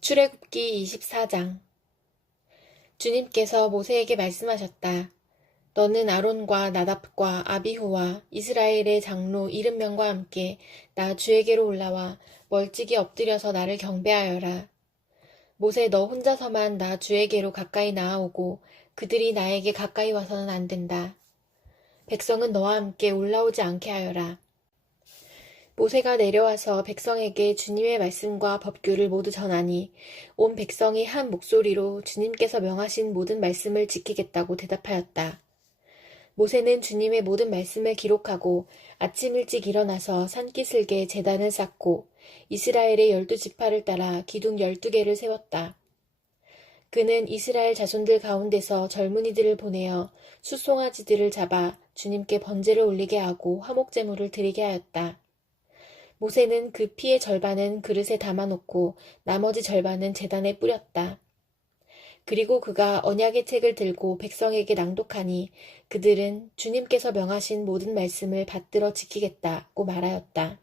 출애굽기 24장. 주님께서 모세에게 말씀하셨다. 너는 아론과 나답과 아비후와 이스라엘의 장로 70명과 함께 나 주에게로 올라와 멀찍이 엎드려서 나를 경배하여라. 모세, 너 혼자서만 나 주에게로 가까이 나아오고 그들이 나에게 가까이 와서는 안 된다. 백성은 너와 함께 올라오지 않게 하여라. 모세가 내려와서 백성에게 주님의 말씀과 법규를 모두 전하니 온 백성이 한 목소리로 주님께서 명하신 모든 말씀을 지키겠다고 대답하였다. 모세는 주님의 모든 말씀을 기록하고 아침 일찍 일어나서 산기슭에 제단을 쌓고 이스라엘의 12지파를 따라 기둥 12개를 세웠다. 그는 이스라엘 자손들 가운데서 젊은이들을 보내어 숫송아지들을 잡아 주님께 번제를 올리게 하고 화목제물을 드리게 하였다. 모세는 그 피의 절반은 그릇에 담아놓고 나머지 절반은 제단에 뿌렸다. 그리고 그가 언약의 책을 들고 백성에게 낭독하니 그들은 주님께서 명하신 모든 말씀을 받들어 지키겠다고 말하였다.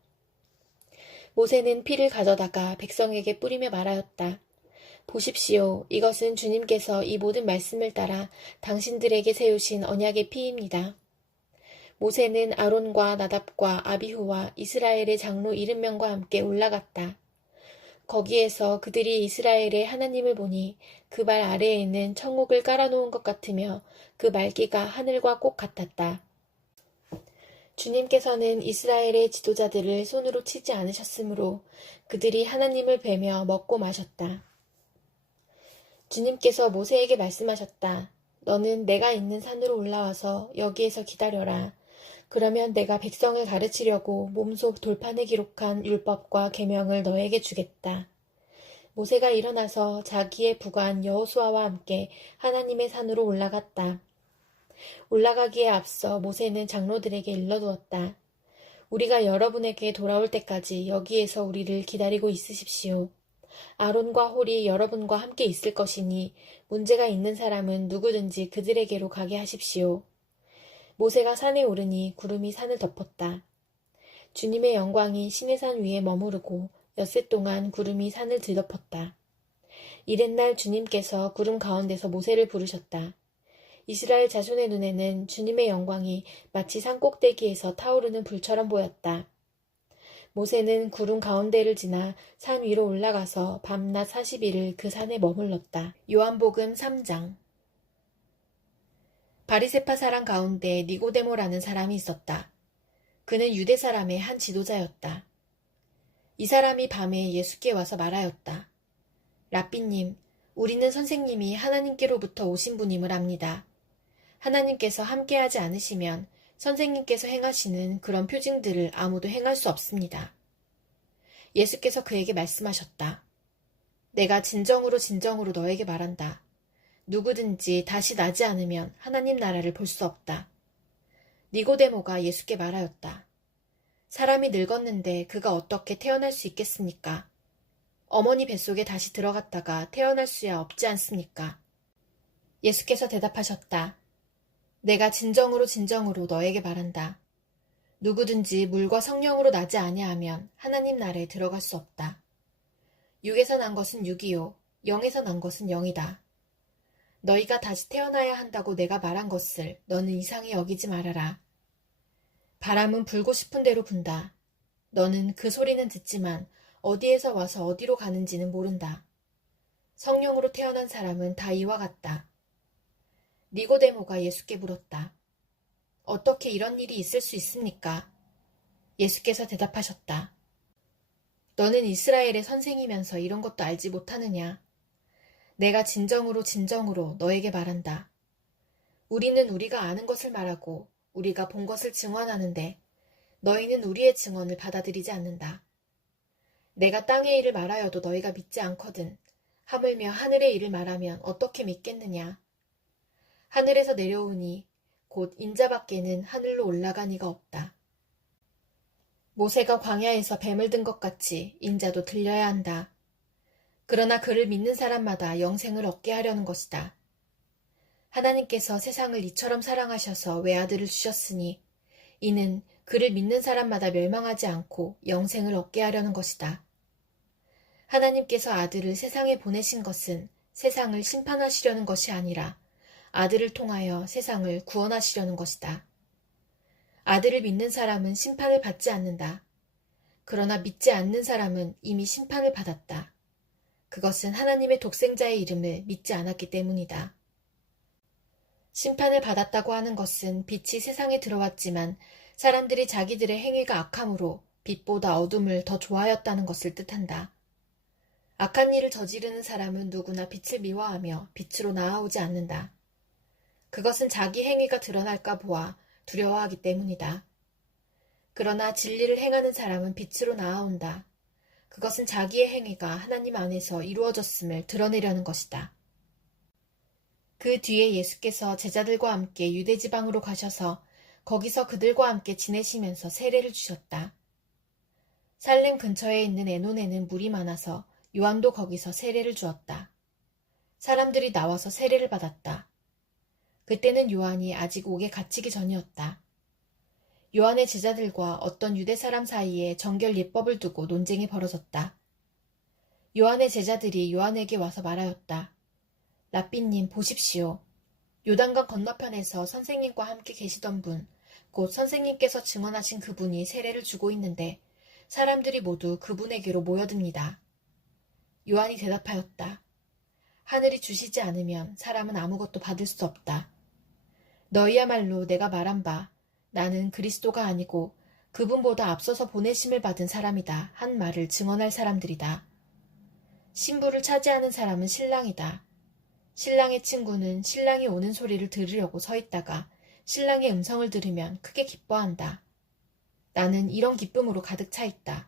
모세는 피를 가져다가 백성에게 뿌리며 말하였다. 보십시오. 이것은 주님께서 이 모든 말씀을 따라 당신들에게 세우신 언약의 피입니다. 모세는 아론과 나답과 아비후와 이스라엘의 장로 70명과 함께 올라갔다. 거기에서 그들이 이스라엘의 하나님을 보니 그 발 아래에는 청옥을 깔아놓은 것 같으며 그 말기가 하늘과 꼭 같았다. 주님께서는 이스라엘의 지도자들을 손으로 치지 않으셨으므로 그들이 하나님을 뵈며 먹고 마셨다. 주님께서 모세에게 말씀하셨다. 너는 내가 있는 산으로 올라와서 여기에서 기다려라. 그러면 내가 백성을 가르치려고 몸속 돌판에 기록한 율법과 계명을 너에게 주겠다. 모세가 일어나서 자기의 부관 여호수아와 함께 하나님의 산으로 올라갔다. 올라가기에 앞서 모세는 장로들에게 일러두었다. 우리가 여러분에게 돌아올 때까지 여기에서 우리를 기다리고 있으십시오. 아론과 홀이 여러분과 함께 있을 것이니 문제가 있는 사람은 누구든지 그들에게로 가게 하십시오. 모세가 산에 오르니 구름이 산을 덮었다. 주님의 영광이 시내산 위에 머무르고 엿새 동안 구름이 산을 뒤덮었다. 이튿날 주님께서 구름 가운데서 모세를 부르셨다. 이스라엘 자손의 눈에는 주님의 영광이 마치 산 꼭대기에서 타오르는 불처럼 보였다. 모세는 구름 가운데를 지나 산 위로 올라가서 밤낮 40일을 그 산에 머물렀다. 요한복음 3장. 바리새파 사람 가운데 니고데모라는 사람이 있었다. 그는 유대 사람의 한 지도자였다. 이 사람이 밤에 예수께 와서 말하였다. 랍비님, 우리는 선생님이 하나님께로부터 오신 분임을 압니다. 하나님께서 함께하지 않으시면 선생님께서 행하시는 그런 표징들을 아무도 행할 수 없습니다. 예수께서 그에게 말씀하셨다. 내가 진정으로 너에게 말한다. 누구든지 다시 나지 않으면 하나님 나라를 볼 수 없다. 니고데모가 예수께 말하였다. 사람이 늙었는데 그가 어떻게 태어날 수 있겠습니까? 어머니 뱃속에 다시 들어갔다가 태어날 수야 없지 않습니까? 예수께서 대답하셨다. 내가 진정으로 너에게 말한다. 누구든지 물과 성령으로 나지 아니하면 하나님 나라에 들어갈 수 없다. 육에서 난 것은 육이요 영에서 난 것은 영이다. 너희가 다시 태어나야 한다고 내가 말한 것을 너는 이상히 여기지 말아라. 바람은 불고 싶은 대로 분다. 너는 그 소리는 듣지만 어디에서 와서 어디로 가는지는 모른다. 성령으로 태어난 사람은 다 이와 같다. 니고데모가 예수께 물었다. 어떻게 이런 일이 있을 수 있습니까? 예수께서 대답하셨다. 너는 이스라엘의 선생이면서 이런 것도 알지 못하느냐? 내가 진정으로 너에게 말한다. 우리는 우리가 아는 것을 말하고 우리가 본 것을 증언하는데 너희는 우리의 증언을 받아들이지 않는다. 내가 땅의 일을 말하여도 너희가 믿지 않거든. 하물며 하늘의 일을 말하면 어떻게 믿겠느냐? 하늘에서 내려오니 곧 인자밖에는 하늘로 올라간 이가 없다. 모세가 광야에서 뱀을 든 것 같이 인자도 들려야 한다. 그러나 그를 믿는 사람마다 영생을 얻게 하려는 것이다. 하나님께서 세상을 이처럼 사랑하셔서 외아들을 주셨으니 이는 그를 믿는 사람마다 멸망하지 않고 영생을 얻게 하려는 것이다. 하나님께서 아들을 세상에 보내신 것은 세상을 심판하시려는 것이 아니라 아들을 통하여 세상을 구원하시려는 것이다. 아들을 믿는 사람은 심판을 받지 않는다. 그러나 믿지 않는 사람은 이미 심판을 받았다. 그것은 하나님의 독생자의 이름을 믿지 않았기 때문이다. 심판을 받았다고 하는 것은 빛이 세상에 들어왔지만 사람들이 자기들의 행위가 악함으로 빛보다 어둠을 더 좋아하였다는 것을 뜻한다. 악한 일을 저지르는 사람은 누구나 빛을 미워하며 빛으로 나아오지 않는다. 그것은 자기 행위가 드러날까 보아 두려워하기 때문이다. 그러나 진리를 행하는 사람은 빛으로 나아온다. 그것은 자기의 행위가 하나님 안에서 이루어졌음을 드러내려는 것이다. 그 뒤에 예수께서 제자들과 함께 유대 지방으로 가셔서 거기서 그들과 함께 지내시면서 세례를 주셨다. 살렘 근처에 있는 에논에는 물이 많아서 요한도 거기서 세례를 주었다. 사람들이 나와서 세례를 받았다. 그때는 요한이 아직 옥에 갇히기 전이었다. 요한의 제자들과 어떤 유대 사람 사이에 정결 예법을 두고 논쟁이 벌어졌다. 요한의 제자들이 요한에게 와서 말하였다. 랍비님 보십시오. 요단강 건너편에서 선생님과 함께 계시던 분, 곧 선생님께서 증언하신 그분이 세례를 주고 있는데 사람들이 모두 그분에게로 모여듭니다. 요한이 대답하였다. 하늘이 주시지 않으면 사람은 아무것도 받을 수 없다. 너희야말로 내가 말한 바 나는 그리스도가 아니고 그분보다 앞서서 보내심을 받은 사람이다 한 말을 증언할 사람들이다. 신부를 차지하는 사람은 신랑이다. 신랑의 친구는 신랑이 오는 소리를 들으려고 서 있다가 신랑의 음성을 들으면 크게 기뻐한다. 나는 이런 기쁨으로 가득 차 있다.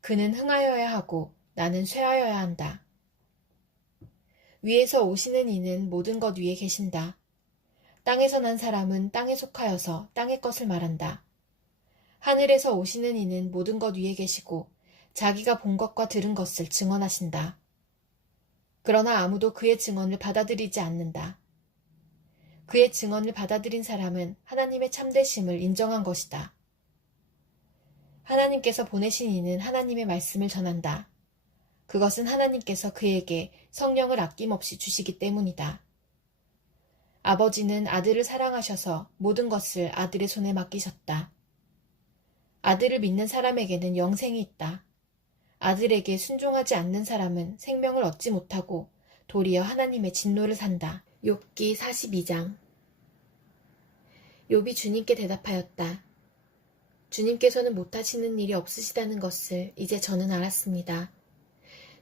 그는 흥하여야 하고 나는 쇠하여야 한다. 위에서 오시는 이는 모든 것 위에 계신다. 땅에서 난 사람은 땅에 속하여서 땅의 것을 말한다. 하늘에서 오시는 이는 모든 것 위에 계시고 자기가 본 것과 들은 것을 증언하신다. 그러나 아무도 그의 증언을 받아들이지 않는다. 그의 증언을 받아들인 사람은 하나님의 참되심을 인정한 것이다. 하나님께서 보내신 이는 하나님의 말씀을 전한다. 그것은 하나님께서 그에게 성령을 아낌없이 주시기 때문이다. 아버지는 아들을 사랑하셔서 모든 것을 아들의 손에 맡기셨다. 아들을 믿는 사람에게는 영생이 있다. 아들에게 순종하지 않는 사람은 생명을 얻지 못하고 도리어 하나님의 진노를 산다. 욥기 42장. 욥이 주님께 대답하였다. 주님께서는 못하시는 일이 없으시다는 것을 이제 저는 알았습니다.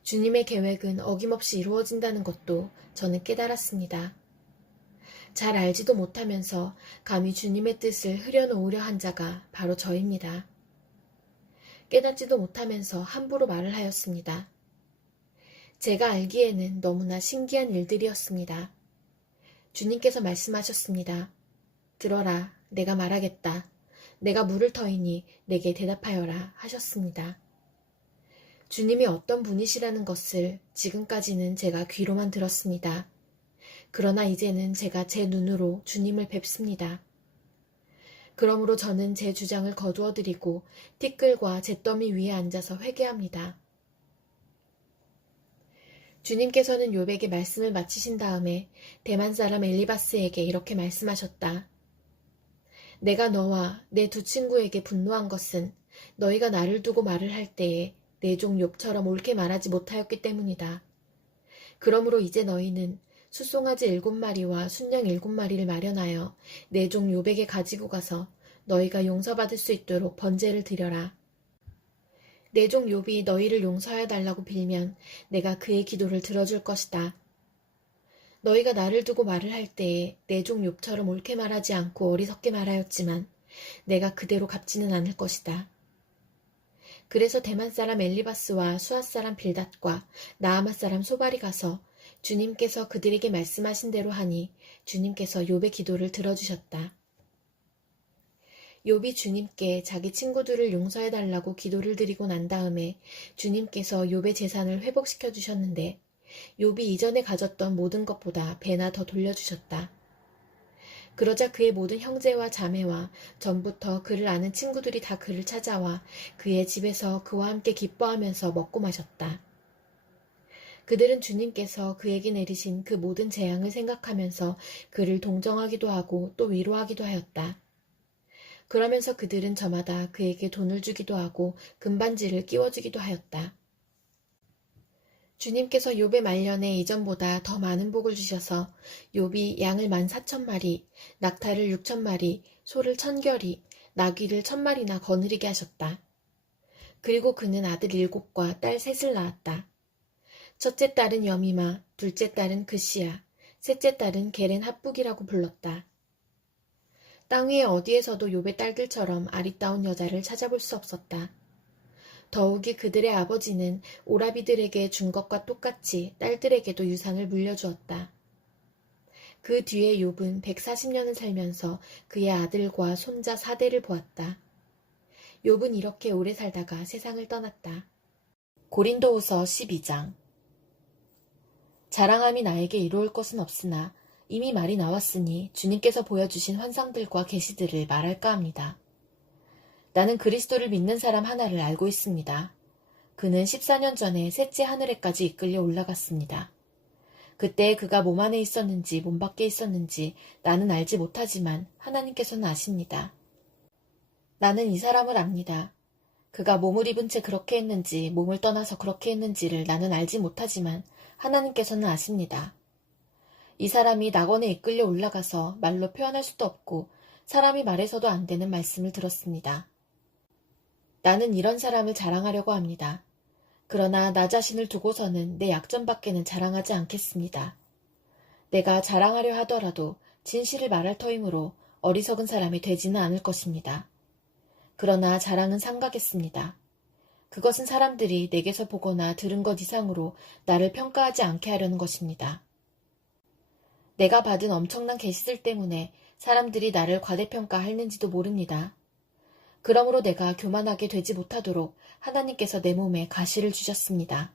주님의 계획은 어김없이 이루어진다는 것도 저는 깨달았습니다. 잘 알지도 못하면서 감히 주님의 뜻을 흐려놓으려 한 자가 바로 저입니다. 깨닫지도 못하면서 함부로 말을 하였습니다. 제가 알기에는 너무나 신기한 일들이었습니다. 주님께서 말씀하셨습니다. 들어라, 내가 말하겠다. 내가 물을 터이니 내게 대답하여라 하셨습니다. 주님이 어떤 분이시라는 것을 지금까지는 제가 귀로만 들었습니다. 그러나 이제는 제가 제 눈으로 주님을 뵙습니다. 그러므로 저는 제 주장을 거두어드리고 티끌과 잿더미 위에 앉아서 회개합니다. 주님께서는 욥에게 말씀을 마치신 다음에 대만 사람 엘리바스에게 이렇게 말씀하셨다. 내가 너와 내 두 친구에게 분노한 것은 너희가 나를 두고 말을 할 때에 내 종 욥처럼 옳게 말하지 못하였기 때문이다. 그러므로 이제 너희는 숫송아지 7마리와 순양 7마리를 마련하여 내 종 욥에게 가지고 가서 너희가 용서받을 수 있도록 번제를 드려라. 내 종 욥이 너희를 용서하여 달라고 빌면 내가 그의 기도를 들어줄 것이다. 너희가 나를 두고 말을 할 때에 내 종 욥처럼 옳게 말하지 않고 어리석게 말하였지만 내가 그대로 갚지는 않을 것이다. 그래서 대만 사람 엘리바스와 수앗 사람 빌닷과 나아마 사람 소발이 가서 주님께서 그들에게 말씀하신 대로 하니 주님께서 욥의 기도를 들어주셨다. 욥이 주님께 자기 친구들을 용서해달라고 기도를 드리고 난 다음에 주님께서 욥의 재산을 회복시켜 주셨는데 욥이 이전에 가졌던 모든 것보다 배나 더 돌려주셨다. 그러자 그의 모든 형제와 자매와 전부터 그를 아는 친구들이 다 그를 찾아와 그의 집에서 그와 함께 기뻐하면서 먹고 마셨다. 그들은 주님께서 그에게 내리신 그 모든 재앙을 생각하면서 그를 동정하기도 하고 또 위로하기도 하였다. 그러면서 그들은 저마다 그에게 돈을 주기도 하고 금반지를 끼워주기도 하였다. 주님께서 욥의 말년에 이전보다 더 많은 복을 주셔서 욥이 양을 14,000마리, 낙타를 6,000마리, 소를 1,000결이, 나귀를 1,000마리나 거느리게 하셨다. 그리고 그는 아들 7과 딸 3을 낳았다. 첫째 딸은 여미마, 둘째 딸은 그시야, 셋째 딸은 게렌 합북이라고 불렀다. 땅 위에 어디에서도 욥의 딸들처럼 아리따운 여자를 찾아볼 수 없었다. 더욱이 그들의 아버지는 오라비들에게 준 것과 똑같이 딸들에게도 유산을 물려주었다. 그 뒤에 욥은 140년을 살면서 그의 아들과 손자 4대를 보았다. 욥은 이렇게 오래 살다가 세상을 떠났다. 고린도후서 12장. 자랑함이 나에게 이루올 것은 없으나 이미 말이 나왔으니 주님께서 보여주신 환상들과 계시들을 말할까 합니다. 나는 그리스도를 믿는 사람 하나를 알고 있습니다. 그는 14년 전에 셋째 하늘에까지 이끌려 올라갔습니다. 그때 그가 몸 안에 있었는지 몸 밖에 있었는지 나는 알지 못하지만 하나님께서는 아십니다. 나는 이 사람을 압니다. 그가 몸을 입은 채 그렇게 했는지 몸을 떠나서 그렇게 했는지를 나는 알지 못하지만 하나님께서는 아십니다. 이 사람이 낙원에 이끌려 올라가서 말로 표현할 수도 없고 사람이 말해서도 안 되는 말씀을 들었습니다. 나는 이런 사람을 자랑하려고 합니다. 그러나 나 자신을 두고서는 내 약점밖에는 자랑하지 않겠습니다. 내가 자랑하려 하더라도 진실을 말할 터이므로 어리석은 사람이 되지는 않을 것입니다. 그러나 자랑은 삼가겠습니다. 그것은 사람들이 내게서 보거나 들은 것 이상으로 나를 평가하지 않게 하려는 것입니다. 내가 받은 엄청난 계시들 때문에 사람들이 나를 과대평가하는지도 모릅니다. 그러므로 내가 교만하게 되지 못하도록 하나님께서 내 몸에 가시를 주셨습니다.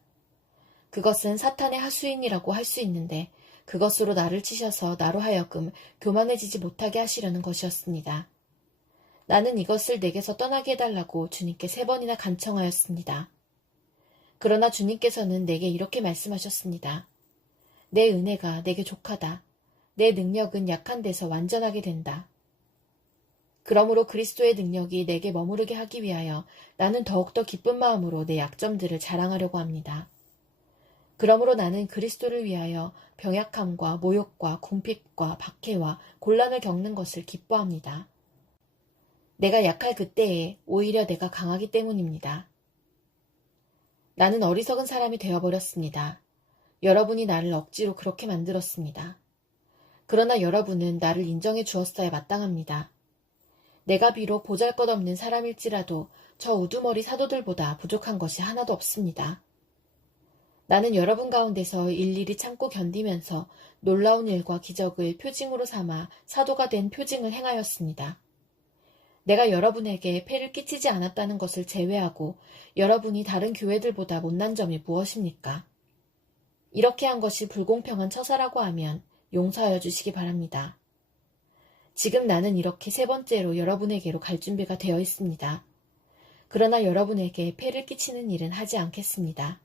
그것은 사탄의 하수인이라고 할 수 있는데 그것으로 나를 치셔서 나로 하여금 교만해지지 못하게 하시려는 것이었습니다. 나는 이것을 내게서 떠나게 해달라고 주님께 3번이나 간청하였습니다. 그러나 주님께서는 내게 이렇게 말씀하셨습니다. 내 은혜가 내게 족하다. 내 능력은 약한 데서 완전하게 된다. 그러므로 그리스도의 능력이 내게 머무르게 하기 위하여 나는 더욱더 기쁜 마음으로 내 약점들을 자랑하려고 합니다. 그러므로 나는 그리스도를 위하여 병약함과 모욕과 궁핍과 박해와 곤란을 겪는 것을 기뻐합니다. 내가 약할 그때에 오히려 내가 강하기 때문입니다. 나는 어리석은 사람이 되어버렸습니다. 여러분이 나를 억지로 그렇게 만들었습니다. 그러나 여러분은 나를 인정해 주었어야 마땅합니다. 내가 비록 보잘것없는 사람일지라도 저 우두머리 사도들보다 부족한 것이 하나도 없습니다. 나는 여러분 가운데서 일일이 참고 견디면서 놀라운 일과 기적을 표징으로 삼아 사도가 된 표징을 행하였습니다. 내가 여러분에게 폐를 끼치지 않았다는 것을 제외하고 여러분이 다른 교회들보다 못난 점이 무엇입니까? 이렇게 한 것이 불공평한 처사라고 하면 용서하여 주시기 바랍니다. 지금 나는 이렇게 3번째로 여러분에게로 갈 준비가 되어 있습니다. 그러나 여러분에게 폐를 끼치는 일은 하지 않겠습니다.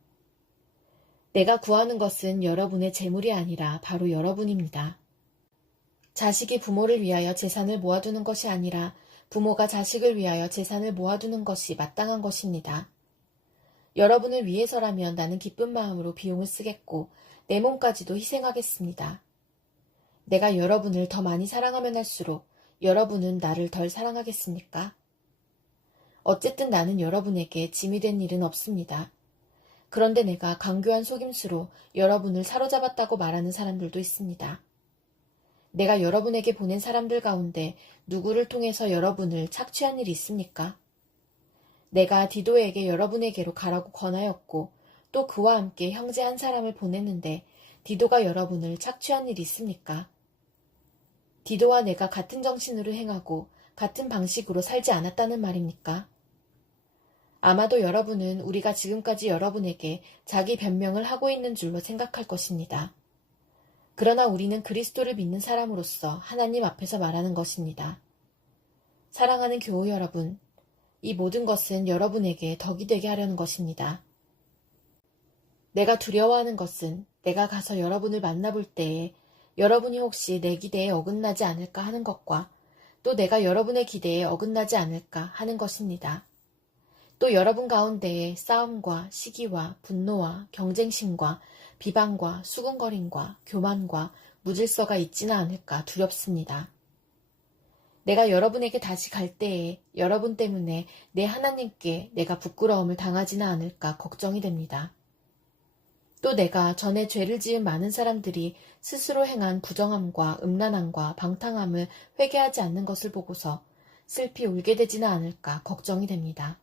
내가 구하는 것은 여러분의 재물이 아니라 바로 여러분입니다. 자식이 부모를 위하여 재산을 모아두는 것이 아니라 부모가 자식을 위하여 재산을 모아두는 것이 마땅한 것입니다. 여러분을 위해서라면 나는 기쁜 마음으로 비용을 쓰겠고 내 몸까지도 희생하겠습니다. 내가 여러분을 더 많이 사랑하면 할수록 여러분은 나를 덜 사랑하겠습니까? 어쨌든 나는 여러분에게 짐이 된 일은 없습니다. 그런데 내가 강교한 속임수로 여러분을 사로잡았다고 말하는 사람들도 있습니다. 내가 여러분에게 보낸 사람들 가운데 누구를 통해서 여러분을 착취한 일이 있습니까? 내가 디도에게 여러분에게로 가라고 권하였고 또 그와 함께 형제 한 사람을 보냈는데 디도가 여러분을 착취한 일이 있습니까? 디도와 내가 같은 정신으로 행하고 같은 방식으로 살지 않았다는 말입니까? 아마도 여러분은 우리가 지금까지 여러분에게 자기 변명을 하고 있는 줄로 생각할 것입니다. 그러나 우리는 그리스도를 믿는 사람으로서 하나님 앞에서 말하는 것입니다. 사랑하는 교우 여러분, 이 모든 것은 여러분에게 덕이 되게 하려는 것입니다. 내가 두려워하는 것은 내가 가서 여러분을 만나볼 때에 여러분이 혹시 내 기대에 어긋나지 않을까 하는 것과 또 내가 여러분의 기대에 어긋나지 않을까 하는 것입니다. 또 여러분 가운데에 싸움과 시기와 분노와 경쟁심과 비방과 수군거림과 교만과 무질서가 있지는 않을까 두렵습니다. 내가 여러분에게 다시 갈 때에 여러분 때문에 내 하나님께 내가 부끄러움을 당하지는 않을까 걱정이 됩니다. 또 내가 전에 죄를 지은 많은 사람들이 스스로 행한 부정함과 음란함과 방탕함을 회개하지 않는 것을 보고서 슬피 울게 되지는 않을까 걱정이 됩니다.